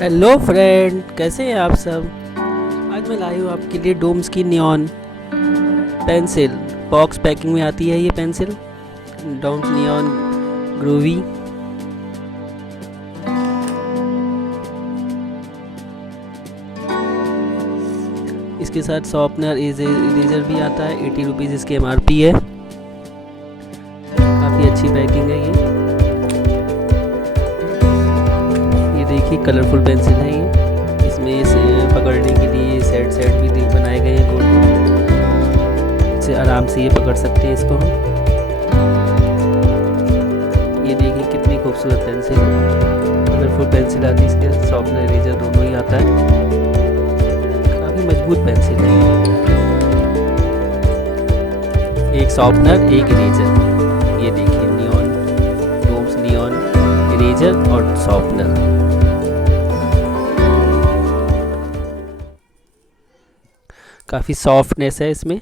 Hello friend, कैसे हैं आप सब। आज मैं लाई हूँ आपके लिए डोम्स की नियॉन पेंसिल। बॉक्स पैकिंग में आती है ये पेंसिल, डोम्स नियॉन ग्रूवी। इसके साथ शॉर्पनर इरेजर भी आता है। 80 रुपीज़ इसकी MRP है। काफ़ी अच्छी पैकिंग है ये देखिए कलरफुल पेंसिल है ये। इसमें इसे पकड़ने के लिए सेट भी बनाए गए हैं गोल गोल। इसे आराम से ये पकड़ सकते हैं इसको हम। ये देखिए कितनी खूबसूरत पेंसिल है। कलरफुल पेंसिल आती है, इसके शॉर्पनर इरेजर दोनों ही आता है। काफ़ी मजबूत पेंसिल है ये। एक शॉर्पनर एक इरेजर। ये देखिए नियॉन डोम्स नियॉन इरेजर और शॉर्पनर। काफ़ी सॉफ्टनेस है इसमें।